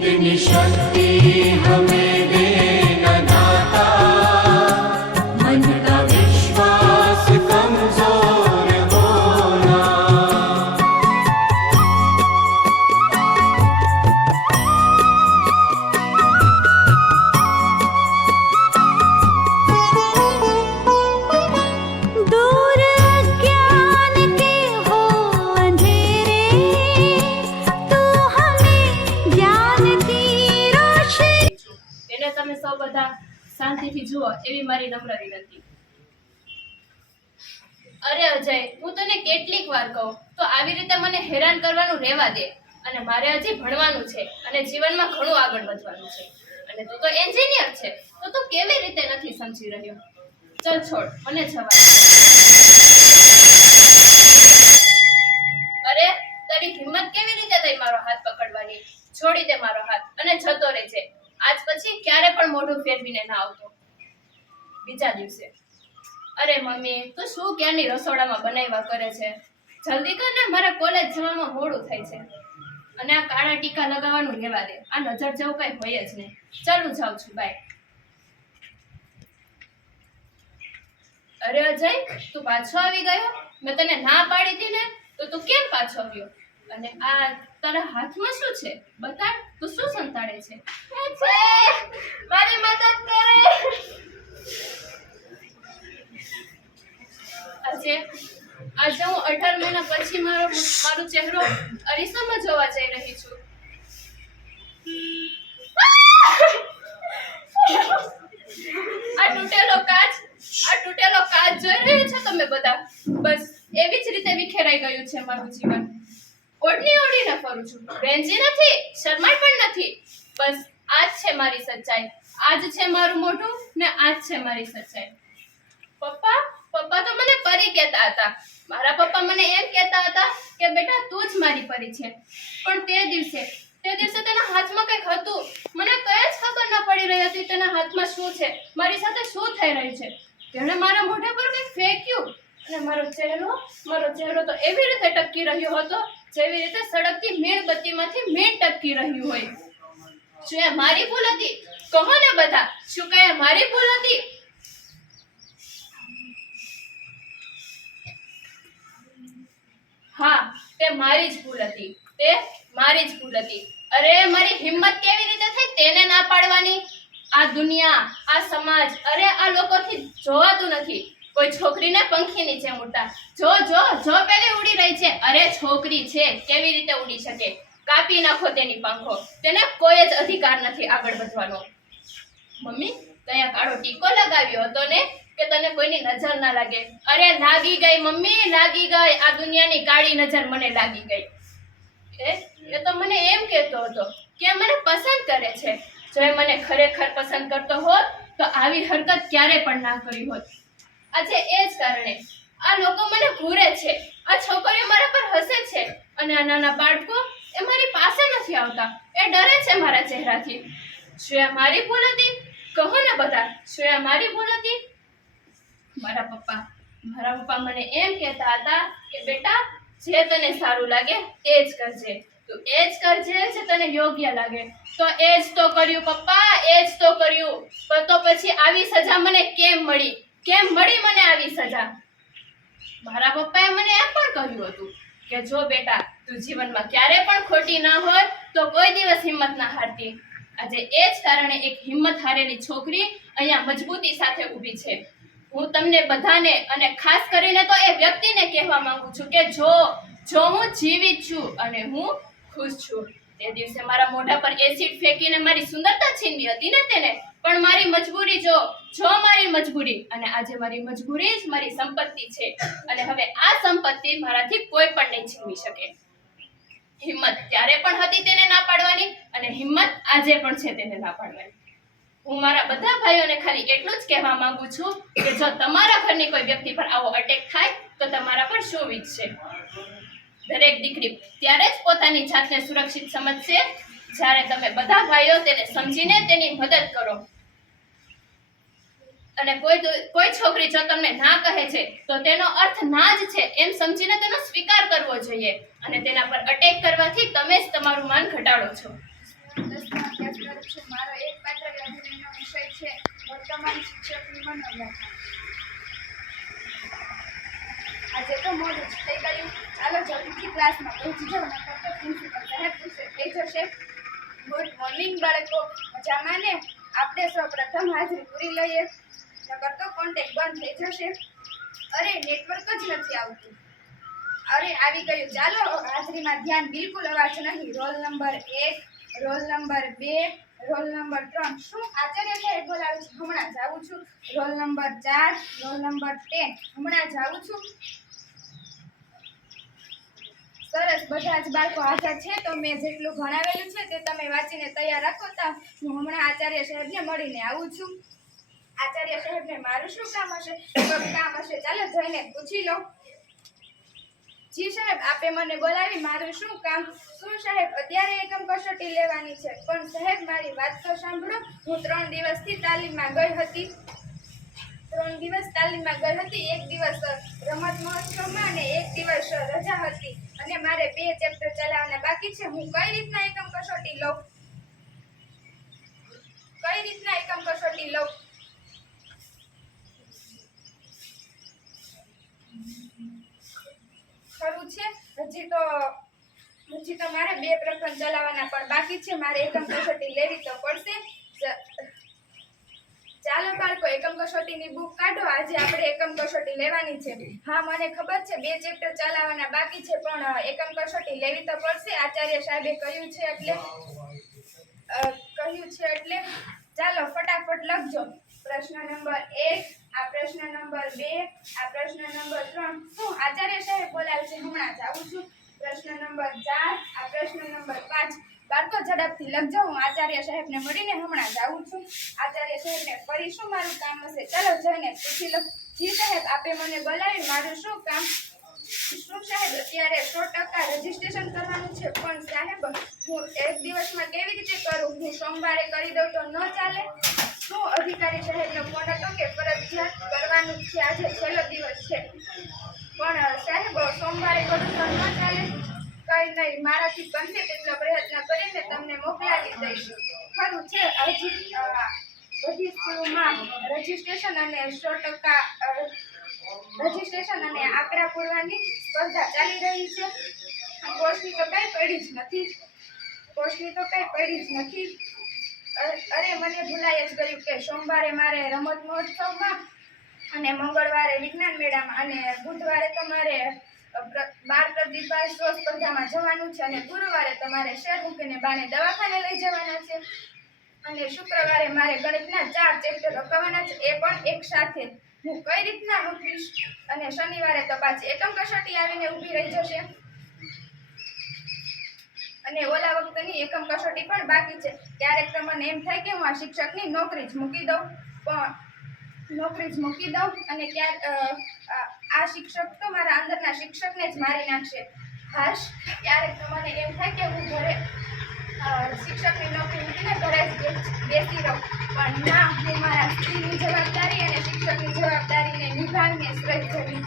इतनी शक्ति हमें देना दाता, मन का विश्वास कमजोर होना। दूर अज्ञान के हो अंधेरे, तू हमें ज्ञान की रोशनी। એને તમે સૌ બધા શાંતિથી જુઓ એવી મારી નમ્ર વિનંતી. અરે અજય, હું તને કેટલીક વાર કહું તો આવી રીતે મને હેરાન કરવાનું રહેવા દે. અને મારે હજી ભણવાનું છે અને જીવનમાં ઘણું આગળ વધવાનું છે. અને તું તો એન્જિનિયર છે, તો તું કેવી રીતે નથી સમજી રહ્યો? ચલ છોડ, મને જવા દે. અરે, તારી હિંમત કેવી રીતે થઈ મારો હાથ પકડવાની? છોડી દે મારો હાથ અને જતો રહેજે. આજ પછી ક્યારે પણ મોઢું ફેરવીને ના આવતો. બીજા દિવસે, અરે મમ્મી, તું શું ક્યારની રસોડામાં બનાવ્યા કરે છે? જલ્દી કર ને, મારે કોલેજ જવામાં મોડું થાય છે. અને આ કાળા ટીકા લગાવવાનું રહેવા દે. આ નજર જેવું કઈ હોય જ નહીં. ચાલું જાઉં છું, બાય. અરે અજય, તું પાછો આવી ગયો? મેં તને ના પાડી હતી ને, તો તું કેમ પાછો આવ્યો? અને આ તારા હાથમાં શું છે? બતાડ, તું શું સંતાડે છે? મારી મદદ કરે. આજે હું 18 મહિના પછી મારો ચહેરો અરીસામાં જોવા જઈ રહી છું. આ તૂટેલો કાચ જોઈ રહ્યો છો તમે બધા? બસ એવી જ રીતે વિખેરાઈ ગયું છે મારું જીવન. ઓઢીને ફરું છું. બેન્જી નથી, શરમાળ પણ નથી. બસ આ જ છે મારી સચ્ચાઈ. આ જ છે મારું મોઢું ને આ જ છે મારી સચ્ચાઈ. પપ્પા તો મને પરી કહેતા હતા. મારા પપ્પા મને એમ કહેતા હતા કે બેટા તું જ મારી પરી છે. પણ તે દિવસે તેના હાથમાં કંઈક હતું. મને કઈ જ ખબર ન પડી રહી હતી તેના હાથમાં શું છે, મારી સાથે શું થઈ રહ્યું છે. તેણે મારા મોઢા પર કંઈક ફેંક્યું અને મારો ચહેરો તો એવી રીતે ટપકી રહ્યો હતો જેવી રીતે સળગતી મીણબત્તીમાંથી મીણ ટપકી રહ્યું હોય. શું એ મારી ભૂલ હતી? કહો ને બધા, શું કઈ મારી ભૂલ હતી? હા, તે મારી જ ભૂલ હતી. અરે, મારી હિંમત કેવી રીતે થઈ તેને ના પાડવાની? આ દુનિયા, આ સમાજ, અરે આ લોકોથી જોવાતું નથી. કોઈ છોકરીને પંખી નીચે મૂકતા. જો પેલી ઉડી રહી છે. અરે છોકરી છે, કેવી રીતે ઉડી શકે? કાપી નાખો તેની પંખો. તેને કોઈ જ અધિકાર નથી આગળ વધવાનો. મમ્મી, ત્યાં કાળો ટીકો લગાવ્યો હતો ને કે તને કોઈની નજર ના લાગે? અરે લાગી ગઈ મમ્મી, લાગી ગઈ. આ દુનિયાની કાળી નજર મને લાગી ગઈ. એ તો મને એમ કહેતો હતો કે મને પસંદ કરે છે. જો એ મને ખરેખર પસંદ કરતો હોત તો આવી હરકત ક્યારે પણ ના કરી હોત. આજે એ જ કારણે આ લોકો મને ઘૂરે છે. આ છોકરીઓ મારા પર હસે છે અને આ નાના બાળકો એ મારી પાસે નથી આવતા. એ ડરે છે મારા ચહેરાથી. શું એ મારી ભૂલ હતી? કહો ને બધા, શું એ મારી ભૂલ હતી? મારા પપ્પા મને એમ કહેતા હતા કે બેટા, જે તને સારું લાગે એ જ કરજે. તું એ જ કરજે જે તને યોગ્ય લાગે. તો એ જ તો કર્યું પપ્પા, એ જ તો કર્યું. પણ તો પછી આવી સજા મને કેમ મળી મને આવી સજા? મારા પપ્પાએ મને એમ પણ કહ્યું હતું કે જો બેટા, તું જીવનમાં ક્યારે પણ ખોટી ના હોય તો કોઈ દિવસ હિંમત ના હારતી. આજે એ જ કારણે એક હિંમત હારેલી છોકરી અહીંયા મજબૂતી સાથે ઊભી છે. હું તમને બધાને અને ખાસ કરીને તો એ વ્યક્તિને કહેવા માંગુ છું કે જો હું જીવિત છું અને હું ખુશ છું. તે દિવસે મારા મોઢા પર એસિડ ફેંકીને મારી સુંદરતા છીનવી હતી ને તેને. પણ મારી મજબૂરી મારી મજબૂરી, અને આજે મારી મજબૂરી જ મારી સંપત્તિ છે. અને હવે આ સંપત્તિ મારાથી કોઈ પણ નહીં છીનવી શકે. હિંમત ત્યારે પણ હતી તેને ના પાડવાની અને હિંમત આજે પણ છે તેને ના પાડવાની. હું મારા બધા ભાઈઓને ખાલી એટલું જ કહેવા માંગુ છું કે જો તમારા ઘરની કોઈ વ્યક્તિ પર આવો અટેક થાય તો તમારા પર શું વીતશે? દરેક દીકરી ત્યારે જ પોતાની જાતને સુરક્ષિત સમજશે જ્યારે તમે બધા ભાઈઓ તેને સમજીને તેની મદદ કરો. અને કોઈ છોકરી જો તમને ના કહે છે તો તેનો અર્થ ના જ છે એમ સમજીને તેનો સ્વીકાર કરવો જોઈએ. અને તેના પર અટેક કરવાથી તમે જ તમારું માન ઘટાડો છો. કરું છું. મારો એક પાત્ર અભિનયનો વિષય છે વર્તમાન શિક્ષકની મનોવ્યથા. આજે તો મોડું જ થઈ ગયું. ચાલો જલ્દીથી ક્લાસમાં પહોંચી જાઓ, નકર તો પ્રિન્સિપલ સાહેબ ગુસ્સે થઈ જશે. ગુડ મોર્નિંગ બાળકો, મજામાં ને? આપણે સૌ પ્રથમ હાજરી પૂરી લઈએ, નકર તો કોન્ટેક્ટ બંધ થઈ જશે. અરે નેટવર્ક જ નથી આવતું. અરે આવી ગયું. ચાલો હાજરીમાં ધ્યાન, બિલકુલ અવાજ નહીં. Roll number 1, roll number 2, roll number 3. શું આચાર્ય સાહેબ બોલાવે છે? હમણાં જાઉં છું. Roll number 4, roll number 10. હમણાં જાઉં છું. સરસ, બધા જ બાળકો હાજર છે. તો મેં જેટલું ભણાવેલું છે તે તમે વાંચીને તૈયાર રાખો. તો હું હમણાં આચાર્ય સાહેબને મળીને આવું છું. આચાર્ય સાહેબને મારું શું કામ હશે? કામ હશે, ચાલો જઈને પૂછી લો. જી સાહેબ, આપે મને બોલાવી, મારું શું કામ? શું સાહેબ, અત્યારે એકમ કસોટી લેવાની છે. પણ સાહેબ મારી વાત તો સાંભળો. હું 3 દિવસથી તાલીમમાં ગઈ હતી. 3 દિવસ તાલીમમાં ગઈ હતી. 1 દિવસ રમત મહોત્સવમાં અને 1 દિવસ રજા હતી. અને મારે 2 ચેપ્ટર ચલાવવાના બાકી છે. હું કઈ રીતના એકમ કસોટી લઉં? કઈ રીતના એકમ કસોટી લઉં? ખરું છે, હજી તો મારે 2 પ્રકરણ ચલાવવાના પણ બાકી છે. મારે એકમ કસોટી લેવી તો પડશે. ચાલો બાળકો, એકમ કસોટીની બુક કાઢો. આજે આપણે એકમ કસોટી લેવાની છે. હા, મને ખબર છે 2 ચેપ્ટર ચલાવવાના બાકી છે, પણ એકમ કસોટી લેવી તો પડશે. આચાર્ય સાહેબે કહ્યું છે એટલે ચાલો ફટાફટ લખજો. પ્રશ્ન નંબર 1, આ પ્રશ્ન નંબર 2, આ પ્રશ્ન નંબર 3. શું આચાર્ય સાહેબ બોલાવે છે? હમણાં જાઉં છું. પ્રશ્ન નંબર 4, આ પ્રશ્ન નંબર 5. બાળકો ઝડપથી લખજો. હું આચાર્ય સાહેબને મળીને હમણાં જાઉં છું. આચાર્ય સાહેબને ફરી શું મારું કામ હશે? ચાલો જઈને પૂછી લો. જી સાહેબ, આપે મને બોલાવી, મારું શું કામ? શું સાહેબ, અત્યારે 100% રજીસ્ટ્રેશન કરવાનું છે. પણ સાહેબ, હું 1 દિવસમાં કેવી રીતે કરું? હું સોમવારે કરી દઉં તો ન ચાલે? શું અધિકારી સાહેબનો ફોન હતો કે ફરજિયાત કરવાનું જ છે? આજે છેલ્લો દિવસ છે. પણ સાહેબ, સોમવારે કરું તો ન ચાલે? કઈ નહીં, મારાથી બનશે તેટલો પ્રયત્ન કરીને તમને મોકલાવી દઈશ. ખરું છે, હજી બધી સ્કૂલોમાં રજીસ્ટ્રેશન અને 100% રજીસ્ટ્રેશન અને આંકડા પૂરવાની સ્પર્ધા ચાલી રહી છે. કોર્સની તો કઈ પડી જ નથી. અરે મને ભૂલાઈ જ ગયું કે સોમવારે મારે રમત મહોત્સવમાં અને મંગળવારે વિજ્ઞાન મેળામાં અને બુધવારે તમારે બાળ પ્રતિભા સ્પર્ધામાં જવાનું છે. અને ગુરુવારે તમારે શેર મૂકીને બાને દવાખાને લઈ જવાના છે. અને શુક્રવારે મારે ગણિતના 4 ચેપ્ટર લખવાના છે, એ પણ એક સાથે. હું કઈ રીતના મૂકીશ? અને શનિવારે તો પાછી એકમ કસોટી આવીને ઊભી રહી જશે. અને ઓલા વખતની એકમ કસોટી પણ બાકી છે. ક્યારેક તો મને એમ થાય કે હું આ શિક્ષકની નોકરી જ મૂકી દઉં. અને આ શિક્ષક તો મારા અંદરના શિક્ષકને જ મારી નાખશે. હાશ, ક્યારેક તો મને એમ થાય કે હું ઘરે શિક્ષકની નોકરી મૂકીને ઘરે જ બેસી રહું. પણ ના, હું મારા સ્ત્રીની જવાબદારી અને શિક્ષકની જવાબદારીને નિભાવીને જ રહી જવી.